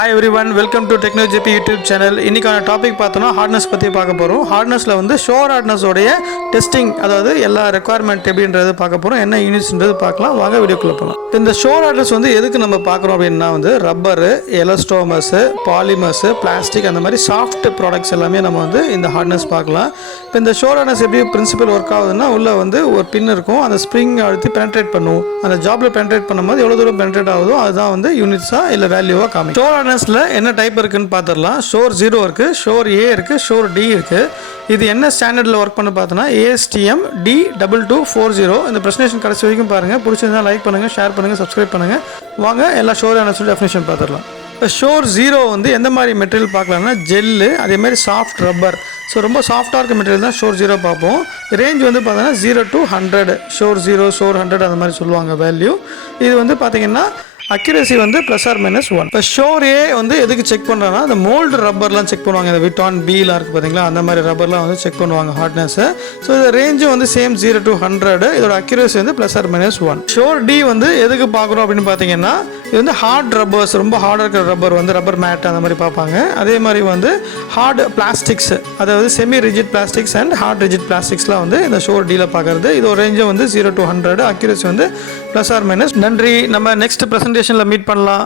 Hi everyone, welcome to TechnoJP YouTube channel. இன்னைக்கான topic பார்த்தோம்னா hardness பற்றி பார்க்க போகிறோம். ஹார்ட்னஸில் வந்து ஷோர் ஹார்ட்னஸோடைய டெஸ்டிங், அதாவது எல்லா ரெக்குவயர்மெண்ட் எப்படின்றது பார்க்க போகிறோம். என்ன யூனிட்ஸ்ன்றது பார்க்கலாம். வாங்க வீடியோக்குள்ளே போகலாம். இந்த ஷோர் ஹார்ட்னஸ் வந்து எதுக்கு நம்ம பார்க்குறோம் அப்படின்னா வந்து ரப்பரு, எலஸ்டோமர்ஸு, பாலிமர்ஸு, பிளாஸ்டிக் அந்த மாதிரி சாஃப்ட் ப்ராடக்ட்ஸ் எல்லாமே நம்ம வந்து இந்த ஹார்ட்னஸ் பார்க்கலாம். இப்போ இந்த ஷோர் ஹார்ட்னஸ் எப்படி பிரின்சிபல் ஒர்க் ஆகுதுன்னா, உள்ள வந்து ஒரு பின் இருக்கும், அந்த ஸ்ப்ரிங் அழுத்தி பெனட்ரேட் பண்ணுவோம். அந்த ஜாப்ல பெனட்ரேட் பண்ணும்போது எவ்வளோ தூரம் பெனட்ரேட் ஆகுதோ அதுதான் வந்து யூனிட்ஸாக இல்லை வேல்யூவாக காமிக்கும். ஷோர் ஹார்ட்னஸ்ல என்ன டைப் இருக்குன்னு பார்த்துடலாம். ஷோர் 0 இருக்குது, ஷோர் ஏ இருக்குது, ஷோர் டி இருக்குது. இது என்ன ஸ்டாண்டர்டில் ஒர்க் பண்ண பார்த்தோன்னா ASTM D2240. இந்த ப்ரெசன்டேஷன் கடைசி வரைக்கும் பாருங்கள். பிடிச்சிருந்தா லைக் பண்ணுங்கள், ஷேர் பண்ணுங்கள், சப்ஸ்கிரைப் பண்ணுங்கள். வாங்க எல்லா ஷோர் ஹார்ட்னஸோட டெஃபினிஷன் பார்த்துடலாம். இப்போ ஷோர் 0 வந்து எந்த மாதிரி மெட்டீரியல் பார்க்கலாம்னா ஜெல்லு, அதேமாதிரி சாஃப்ட் ரப்பர். ஸோ ரொம்ப சாஃப்டாக இருக்க மெட்டீரியல் தான் ஷோர் 0 பார்ப்போம். ரேஞ்ச் வந்து பார்த்தீங்கன்னா 0 to 100, ஷோர் 0, ஷோர் 100 அந்த மாதிரி சொல்லுவாங்க வேல்யூ. இது வந்து பார்த்தீங்கன்னா அக்யூரசி வந்து +or-1. இப்போ ஷோர் ஏ வந்து எதுக்கு செக் பண்ணுறாங்கன்னா அந்த மோல்டு ரப்பர்லாம் செக் பண்ணுவாங்க. இந்த விட்டான் பீலாம் இருக்குது பார்த்தீங்களா, அந்த மாதிரி ரப்பர்லாம் வந்து செக் பண்ணுவாங்க ஹார்ட்னஸை. ஸோ இது ரேஞ்சும் வந்து சேம் 0 to 100. இதோட அக்யூரசி வந்து +or-1. ஷோர் டி வந்து எதுக்கு பார்க்குறோம் அப்படின்னு பார்த்தீங்கன்னா, இது வந்து ஹார்ட் ரப்பர்ஸ், ரொம்ப ஹார்டாக இருக்கிற ரப்பர் வந்து ரப்பர் மேட் அந்த மாதிரி பார்ப்பாங்க. அதே மாதிரி வந்து ஹார்ட் பிளாஸ்டிக்ஸ், அதாவது semi rigid plastics and hard rigid பிளாஸ்டிக்ஸ்லாம் வந்து இந்த ஷோர் டியில் பார்க்குறது. இது ஒரு ரேஞ்சும் வந்து 0 to 100, அக்யூரசி வந்து +or-. நன்றி. நம்ம நெக்ஸ்ட் ப்ரெசன்டேஷனில் மீட் பண்ணலாம்.